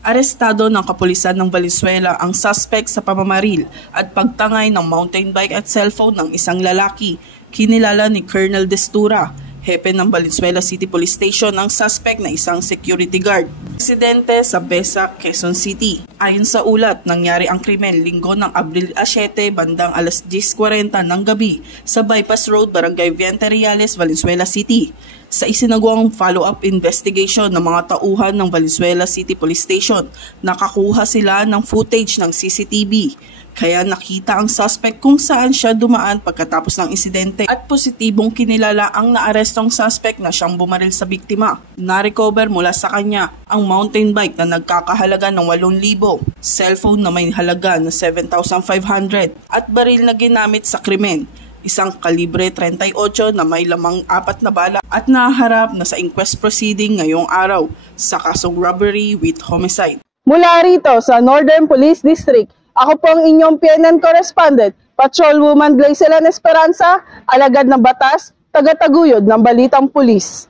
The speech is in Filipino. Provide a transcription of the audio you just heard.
Arestado ng kapulisan ng Valenzuela ang suspect sa pamamaril at pagtangay ng mountain bike at cellphone ng isang lalaki, kinilala ni Colonel Destura, hepe ng Valenzuela City Police Station, ang suspect na isang security guard. Residente sa Besa, Quezon City. Ayon sa ulat, nangyari ang krimen linggo ng Abril 7 bandang alas 10:40 ng gabi sa Bypass Road, Barangay Vientareales, Valenzuela City. Sa isinagawang follow-up investigation ng mga tauhan ng Valenzuela City Police Station, nakakuha sila ng footage ng CCTV. Kaya nakita ang suspect kung saan siya dumaan pagkatapos ng insidente at positibong kinilala ang naarestong suspect na siyang bumaril sa biktima. Na-recover mula sa kanya ang mountain bike na nagkakahalaga ng 8,000, cellphone na may halaga na 7,500 at baril na ginamit sa krimen, isang kalibre 38 na may lamang 4 na bala at naharap na sa inquest proceeding ngayong araw sa kasong robbery with homicide. Mula rito sa Northern Police District, ako po ang inyong PNN correspondent, Patrolwoman Glycelan Esperanza, alagad ng batas, taga-taguyod ng Balitang Pulis.